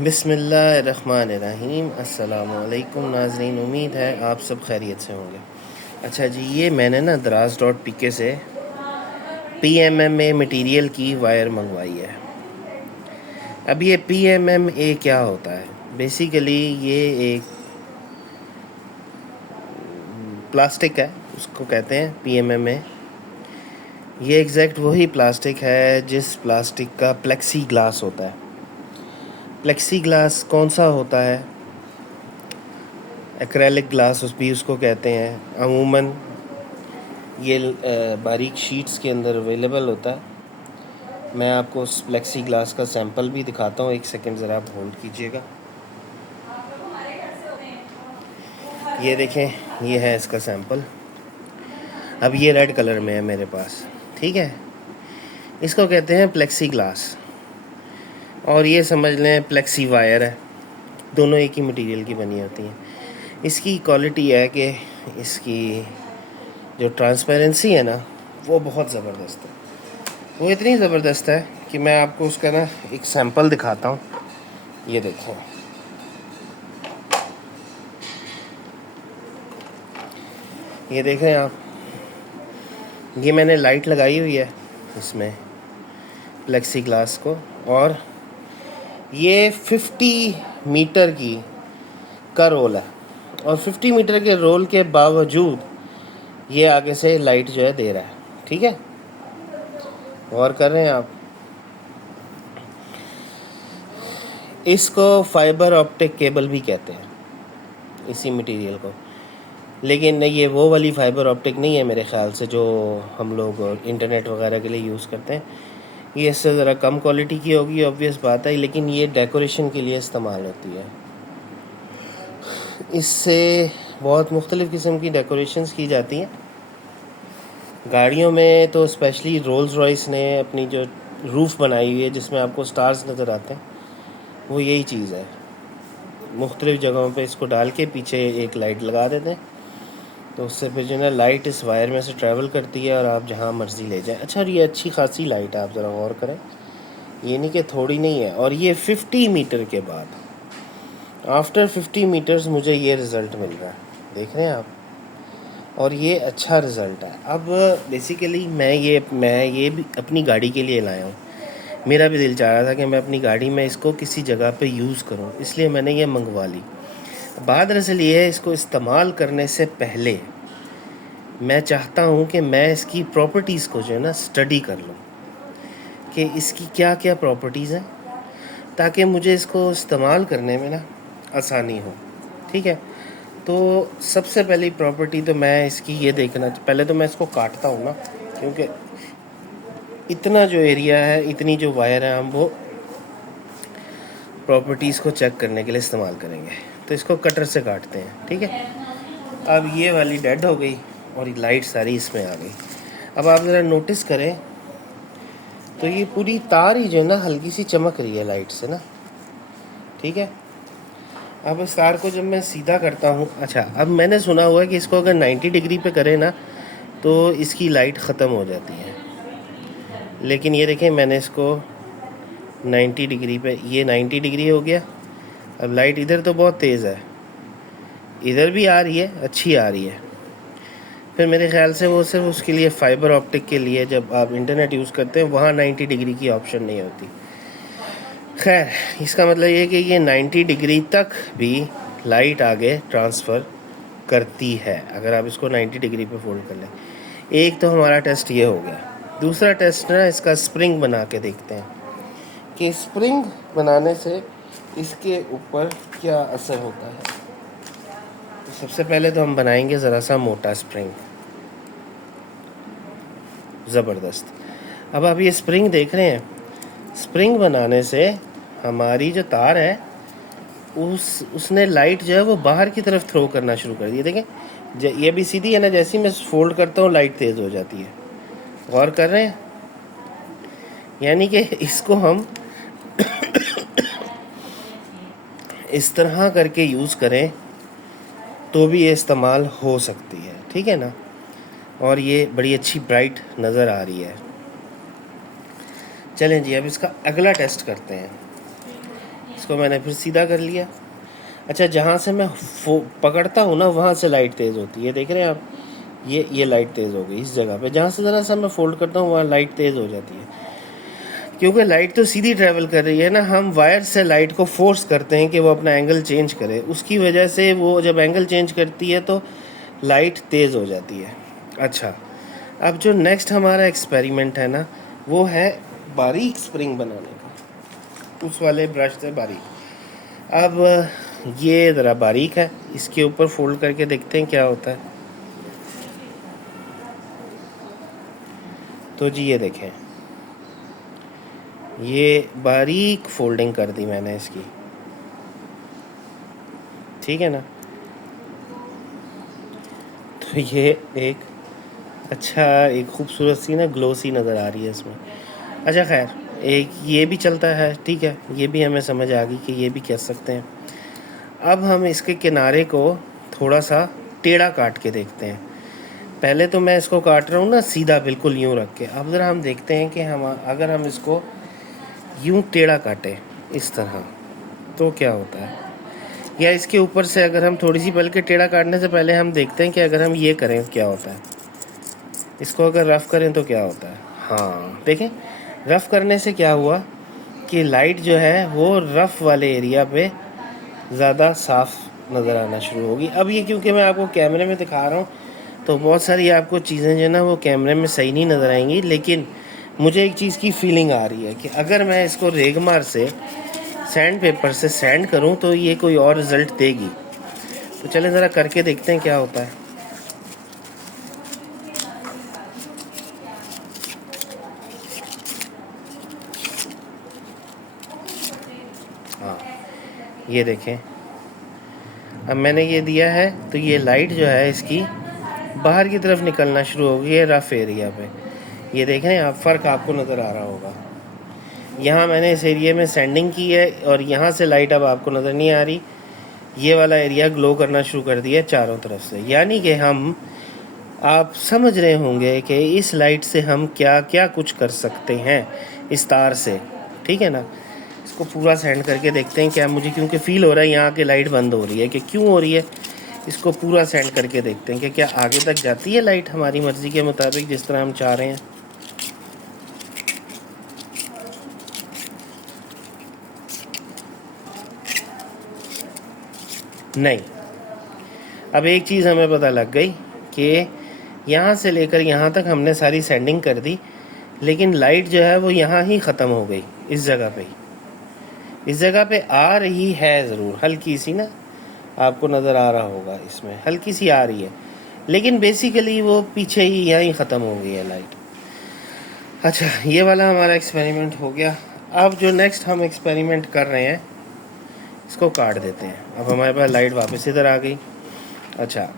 बिस्मिल्लाहिर्रहमानिर्रहीम। अस्सलामुअलैकुम नाज़रीन, उम्मीद है आप सब खैरियत से होंगे। अच्छा जी, ये मैंने ना दराज.pk से PMMA मटीरियल की वायर मंगवाई है। अब ये PMMA क्या होता है? बेसिकली ये एक प्लास्टिक है, उसको कहते हैं PMMA। ये एग्जैक्ट वही प्लास्टिक है जिस प्लास्टिक का प्लेक्सी ग्लास होता है। प्लेक्सी ग्लास कौन सा होता है? एक्रेलिक ग्लास भी उसको कहते हैं। अमूमन ये बारीक शीट्स के अंदर अवेलेबल होता है। मैं आपको उस प्लेक्सी ग्लास का सैंपल भी दिखाता हूँ, एक सेकंड ज़रा आप होल्ड कीजिएगा। ये देखें, ये है इसका सैंपल। अब ये रेड कलर में है मेरे पास, ठीक है। इसको कहते हैं प्लेक्सी ग्लास, और ये समझ लें प्लेक्सी वायर है। दोनों एक ही मटेरियल की बनी होती हैं। इसकी क्वालिटी है कि इसकी जो ट्रांसपेरेंसी है ना, वो बहुत ज़बरदस्त है। वो इतनी ज़बरदस्त है कि मैं आपको उसका ना एक सैंपल दिखाता हूँ। ये देखें, ये देखें आप, ये मैंने लाइट लगाई हुई है इसमें प्लेक्सी ग्लास को, और ये 50 मीटर का रोल है। और 50 मीटर के रोल के बावजूद ये आगे से लाइट जो है दे रहा है, ठीक है। गौर कर रहे हैं आप। इसको फाइबर ऑप्टिक केबल भी कहते हैं, इसी मटेरियल को। लेकिन ये वो वाली फाइबर ऑप्टिक नहीं है मेरे ख़्याल से जो हम लोग इंटरनेट वगैरह के लिए यूज़ करते हैं। ये इससे ज़रा कम क्वालिटी की होगी, ऑब्वियस बात है, लेकिन ये डेकोरेशन के लिए इस्तेमाल होती है। इससे बहुत मुख्तलिफ़ किस्म की डेकोरेशंस की जाती हैं। गाड़ियों में तो स्पेशली रोल्स रॉयस ने अपनी जो रूफ़ बनाई हुई है जिसमें आपको स्टार्स नज़र आते हैं, वो यही चीज़ है। मुख्तलिफ़ जगहों पे इसको डाल के पीछे एक लाइट लगा देते हैं, तो उससे फिर जो है लाइट इस वायर में से ट्रैवल करती है और आप जहाँ मर्ज़ी ले जाएं। अच्छा, और ये अच्छी खासी लाइट है, आप ज़रा गौर करें, ये नहीं कि थोड़ी नहीं है। और ये 50 मीटर के बाद, आफ्टर 50 मीटर्स मुझे ये रिज़ल्ट मिल रहा है, देख रहे हैं आप। और ये अच्छा रिज़ल्ट है। अब बेसिकली मैं ये भी अपनी गाड़ी के लिए लाया हूँ। मेरा भी दिल चाह रहा था कि मैं अपनी गाड़ी में इसको किसी जगह पे यूज़ करूँ, इसलिए मैंने ये मंगवा ली। बात दरअसल ये है, इसको इस्तेमाल करने से पहले मैं चाहता हूँ कि मैं इसकी प्रॉपर्टीज़ को जो है ना स्टडी कर लूँ कि इसकी क्या क्या प्रॉपर्टीज़ हैं, ताकि मुझे इसको इस्तेमाल करने में ना आसानी हो, ठीक है। तो सबसे पहली प्रॉपर्टी तो मैं इसकी ये देखना, पहले तो मैं इसको काटता हूँ ना, क्योंकि इतना जो एरिया है, इतनी जो वायर है, हम वो प्रॉपर्टीज़ को चेक करने के लिए इस्तेमाल करेंगे। तो इसको कटर से काटते हैं, ठीक है। अब ये वाली डेड हो गई और ये लाइट सारी इसमें आ गई। अब आप ज़रा नोटिस करें तो ये पूरी तार ही जो है ना हल्की सी चमक रही है लाइट से ना, ठीक है। अब इस तार को जब मैं सीधा करता हूँ, अच्छा, अब मैंने सुना हुआ है कि इसको अगर 90 डिग्री पे करें ना तो इसकी लाइट ख़त्म हो जाती है। लेकिन ये देखें, मैंने इसको 90 डिग्री पे, ये 90 डिग्री हो गया। अब लाइट इधर तो बहुत तेज़ है, इधर भी आ रही है, अच्छी आ रही है। फिर मेरे ख्याल से वो सिर्फ उसके लिए फ़ाइबर ऑप्टिक के लिए, जब आप इंटरनेट यूज़ करते हैं वहाँ 90 डिग्री की ऑप्शन नहीं होती। खैर, इसका मतलब ये है कि ये 90 डिग्री तक भी लाइट आगे ट्रांसफ़र करती है, अगर आप इसको 90 डिग्री पे फोल्ड कर लें। एक तो हमारा टेस्ट ये हो गया। दूसरा टेस्ट ना, इसका स्प्रिंग बना के देखते हैं कि स्प्रिंग बनाने से इसके ऊपर क्या असर होता है। तो सबसे पहले तो हम बनाएंगे ज़रा सा मोटा स्प्रिंग, ज़बरदस्त। अब आप ये स्प्रिंग देख रहे हैं, स्प्रिंग बनाने से हमारी जो तार है उसने लाइट जो है वो बाहर की तरफ थ्रो करना शुरू कर दिया। देखें, ये भी सीधी है ना, जैसे ही मैं फोल्ड करता हूँ लाइट तेज़ हो जाती है। गौर कर रहे हैं, यानी कि इसको हम इस तरह करके यूज़ करें तो भी ये इस्तेमाल हो सकती है, ठीक है ना। और ये बड़ी अच्छी ब्राइट नज़र आ रही है। चलें जी, अब इसका अगला टेस्ट करते हैं। इसको मैंने फिर सीधा कर लिया। अच्छा, जहाँ से मैं पकड़ता हूँ ना वहाँ से लाइट तेज़ होती है, देख रहे हैं आप, ये लाइट तेज़ हो गई इस जगह पे। जहाँ से ज़रा सा मैं फोल्ड करता हूँ वहाँ लाइट तेज़ हो जाती है, क्योंकि लाइट तो सीधी ट्रैवल कर रही है ना, हम वायर से लाइट को फोर्स करते हैं कि वो अपना एंगल चेंज करे, उसकी वजह से वो जब एंगल चेंज करती है तो लाइट तेज़ हो जाती है। अच्छा, अब जो नेक्स्ट हमारा एक्सपेरिमेंट है ना, वो है बारीक स्प्रिंग बनाने का, उस वाले ब्रश से बारीक। अब ये ज़रा बारीक है, इसके ऊपर फोल्ड करके देखते हैं क्या होता है। तो जी ये देखें, ये बारीक फोल्डिंग कर दी मैंने इसकी, ठीक है ना। तो ये एक अच्छा, एक खूबसूरत सी ना ग्लो सी नज़र आ रही है इसमें। अच्छा खैर, एक ये भी चलता है, ठीक है, ये भी हमें समझ आ गई कि ये भी कह सकते हैं। अब हम इसके किनारे को थोड़ा सा टेढ़ा काट के देखते हैं। पहले तो मैं इसको काट रहा हूँ ना सीधा, बिल्कुल यूँ रख के। अब ज़रा हम देखते हैं कि हम अगर हम इसको यूँ टेढ़ा काटें इस तरह तो क्या होता है, या इसके ऊपर से अगर हम थोड़ी सी, बल्कि टेढ़ा काटने से पहले हम देखते हैं कि अगर हम ये करें क्या होता है, इसको अगर रफ़ करें तो क्या होता है। हाँ देखें, रफ़ करने से क्या हुआ कि लाइट जो है वो रफ़ वाले एरिया पे ज़्यादा साफ़ नज़र आना शुरू होगी। अब ये क्योंकि मैं आपको कैमरे में दिखा रहा हूँ तो बहुत सारी आपको चीज़ें जो है ना वो कैमरे में सही नहीं नज़र आएंगी, लेकिन मुझे एक चीज़ की फीलिंग आ रही है कि अगर मैं इसको रेगमार से सैंड पेपर से सैंड करूं तो ये कोई और रिज़ल्ट देगी। तो चलें ज़रा करके देखते हैं क्या होता है। हाँ, ये देखें, अब मैंने ये दिया है तो ये लाइट जो है इसकी बाहर की तरफ निकलना शुरू हो गई है रफ़ एरिया पे। ये देख रहे हैं आप, फ़र्क आपको नज़र आ रहा होगा। यहाँ मैंने इस एरिया में सैंडिंग की है और यहाँ से लाइट अब आपको नज़र नहीं आ रही, ये वाला एरिया ग्लो करना शुरू कर दिया चारों तरफ से। यानी कि हम, आप समझ रहे होंगे कि इस लाइट से हम क्या क्या कुछ कर सकते हैं इस तार से, ठीक है ना। इसको पूरा सैंड करके देखते हैं क्या, मुझे क्योंकि फ़ील हो रहा है यहाँ की लाइट बंद हो रही है, कि क्यों हो रही है। इसको पूरा सेंड करके देखते हैं कि क्या आगे तक जाती है लाइट हमारी मर्ज़ी के मुताबिक जिस तरह हम चाह रहे हैं। नहीं। अब एक चीज़ हमें पता लग गई कि यहाँ से लेकर यहाँ तक हमने सारी सेंडिंग कर दी, लेकिन लाइट जो है वो यहाँ ही ख़त्म हो गई, इस जगह पे ही। इस जगह पे आ रही है ज़रूर, हल्की सी ना, आपको नज़र आ रहा होगा, इसमें हल्की सी आ रही है, लेकिन बेसिकली वो पीछे ही यहीं ख़त्म हो गई है लाइट। अच्छा, ये वाला हमारा एक्सपेरिमेंट हो गया। अब जो नेक्स्ट हम एक्सपेरिमेंट कर रहे हैं, इसको काट देते हैं। अब हमारे पास लाइट वापस इधर आ गई। अच्छा,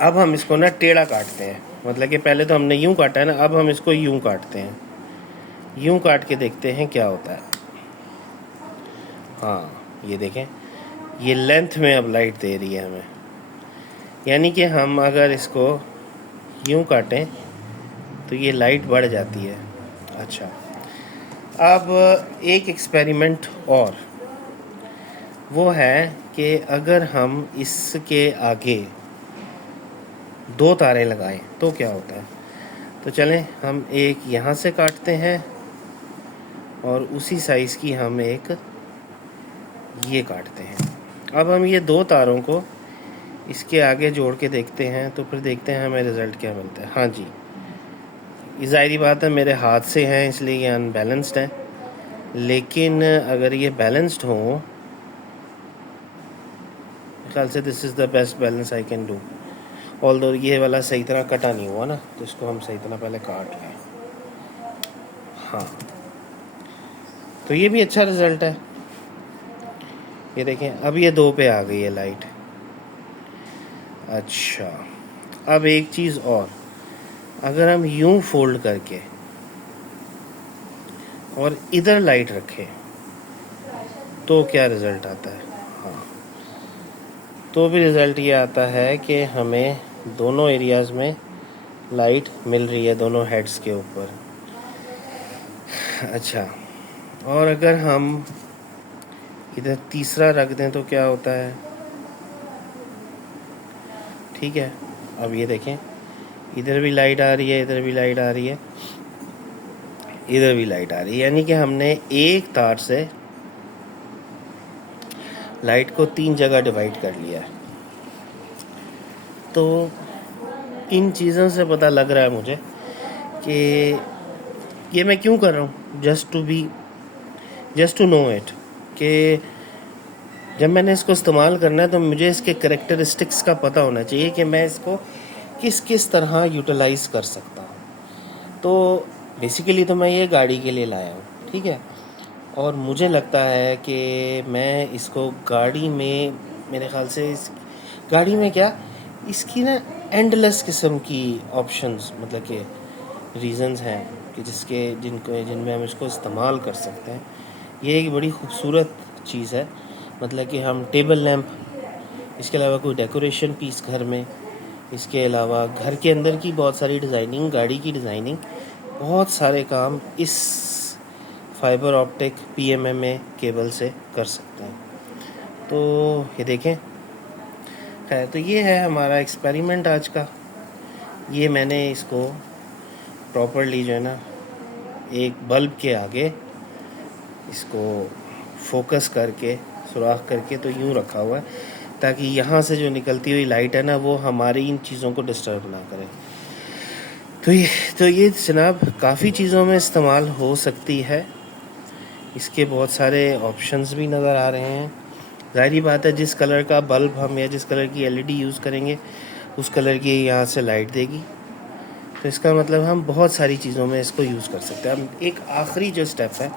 अब हम इसको ना टेढ़ा काटते हैं, मतलब कि पहले तो हमने यूं काटा है ना, अब हम इसको यूं काटते हैं। यूं काट के देखते हैं क्या होता है। हाँ, ये देखें, ये लेंथ में अब लाइट दे रही है हमें, यानी कि हम अगर इसको यूं काटें तो ये लाइट बढ़ जाती है। अच्छा, अब एक एक्सपेरिमेंट और, वो है कि अगर हम इसके आगे 2 तारें लगाएं तो क्या होता है। तो चलें हम एक यहाँ से काटते हैं और उसी साइज़ की हम एक ये काटते हैं। अब हम ये 2 तारों को इसके आगे जोड़ के देखते हैं तो फिर देखते हैं हमें रिज़ल्ट क्या मिलता है। हाँ जी, ये ज़ाहिरी बात है मेरे हाथ से हैं इसलिए ये अनबैलेंस्ड है, लेकिन अगर ये बैलेंस्ड हो, ख्याल से this is the best balance I can do. Although ये वाला सही तरह कटा नहीं हुआ ना, तो इसको हम सही तरह पहले काट लें। हाँ, तो ये भी अच्छा रिज़ल्ट है। ये देखें, अब ये 2 पे आ गई है लाइट। अच्छा, अब एक चीज़ और, अगर हम यूं फोल्ड करके और इधर लाइट रखें तो क्या रिज़ल्ट आता है। हाँ, तो भी रिज़ल्ट ये आता है कि हमें दोनों एरियाज़ में लाइट मिल रही है, दोनों हेड्स के ऊपर। अच्छा, और अगर हम इधर तीसरा रख दें तो क्या होता है, ठीक है। अब ये देखें, इधर भी लाइट आ रही है, इधर भी लाइट आ रही है, इधर भी लाइट आ रही है, यानी कि हमने एक तार से लाइट को 3 जगह डिवाइड कर लिया है। तो इन चीज़ों से पता लग रहा है मुझे कि ये मैं क्यों कर रहा हूँ, जस्ट टू नो इट, कि जब मैंने इसको इस्तेमाल करना है तो मुझे इसके करेक्टरिस्टिक्स का पता होना चाहिए कि मैं इसको किस किस तरह यूटिलाइज़ कर सकता हूँ। तो बेसिकली तो मैं ये गाड़ी के लिए लाया हूँ, ठीक है। और मुझे लगता है कि मैं इसको गाड़ी में, मेरे ख़्याल से इस गाड़ी में क्या, इसकी ना एंडलेस किस्म की ऑप्शंस, मतलब कि रीज़न्स हैं कि जिनमें हम इसको इस्तेमाल कर सकते हैं। ये एक बड़ी खूबसूरत चीज़ है, मतलब कि हम टेबल लैंप, इसके अलावा कोई डेकोरेशन पीस घर में, इसके अलावा घर के अंदर की बहुत सारी डिज़ाइनिंग, गाड़ी की डिज़ाइनिंग, बहुत सारे काम इस फाइबर ऑप्टिक PMMA केबल से कर सकते हैं। तो ये देखें, खैर तो ये है हमारा एक्सपेरिमेंट आज का। ये मैंने इसको प्रॉपरली जो है ना, एक बल्ब के आगे इसको फोकस करके, सुराख करके तो यूँ रखा हुआ है ताकि यहाँ से जो निकलती हुई लाइट है ना, वो हमारी इन चीज़ों को डिस्टर्ब ना करे। तो ये जनाब काफ़ी चीज़ों में इस्तेमाल हो सकती है। इसके बहुत सारे ऑप्शंस भी नज़र आ रहे हैं। ज़ाहिर बात है, जिस कलर का बल्ब हम या जिस कलर की LED यूज़ करेंगे उस कलर की यहाँ से लाइट देगी। तो इसका मतलब हम बहुत सारी चीज़ों में इसको यूज़ कर सकते हैं। अब एक आखिरी जो स्टेप है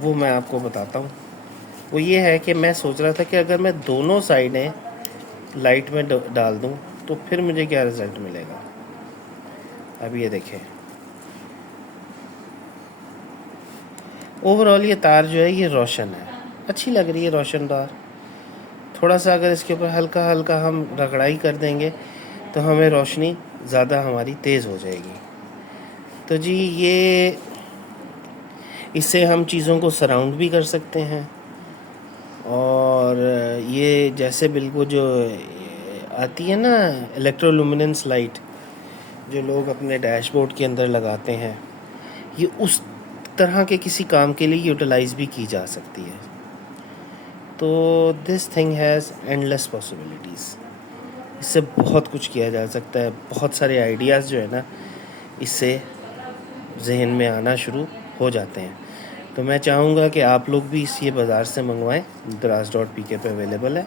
वो मैं आपको बताता हूँ। वो ये है कि मैं सोच रहा था कि अगर मैं दोनों साइडें लाइट में डाल दूँ तो फिर मुझे क्या रिज़ल्ट मिलेगा। अब ये देखें, ओवरऑल ये तार जो है ये रोशन है, अच्छी लग रही है, रोशनदार। थोड़ा सा अगर इसके ऊपर हल्का हल्का हम रगड़ाई कर देंगे तो हमें रोशनी ज़्यादा हमारी तेज़ हो जाएगी। तो जी ये, इससे हम चीज़ों को सराउंड भी कर सकते हैं। और ये जैसे बिल्कुल जो आती है ना इलेक्ट्रोलुमिनेंस लाइट, जो लोग अपने डैशबोर्ड के अंदर लगाते हैं, ये उस तरह के किसी काम के लिए यूटिलाइज़ भी की जा सकती है। तो this thing has endless possibilities. इससे बहुत कुछ किया जा सकता है, बहुत सारे आइडियाज़ जो है ना इससे जहन में आना शुरू हो जाते हैं। तो मैं चाहूँगा कि आप लोग भी ये बाज़ार से मंगवाएं, Draaz.pk पे अवेलेबल है।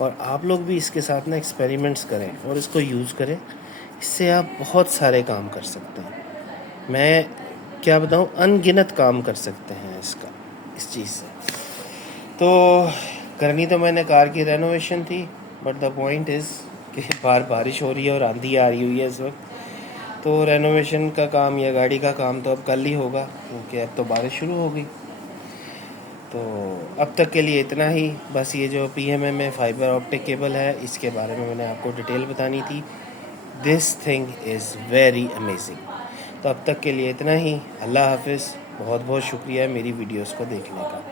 और आप लोग भी इसके साथ ना एक्सपेरिमेंट्स करें और इसको यूज़ करें। इससे आप बहुत सारे काम कर सकते हैं, मैं क्या बताऊँ, अनगिनत काम कर सकते हैं इस चीज़ से। तो करनी तो मैंने कार की रेनोवेशन थी, बट द पॉइंट इज़ कि बाहर बारिश हो रही है और आंधी आ रही हुई है इस वक्त। तो रेनोवेशन का काम या गाड़ी का काम तो अब कल ही होगा, क्योंकि अब तो बारिश शुरू हो गई। तो अब तक के लिए इतना ही। बस ये जो PMMA फाइबर ऑप्टिक केबल है, इसके बारे में मैंने आपको डिटेल बतानी थी। This thing is very amazing. तो अब तक के लिए इतना ही। अल्लाह हाफिज़। बहुत बहुत शुक्रिया मेरी वीडियोस को देखने का।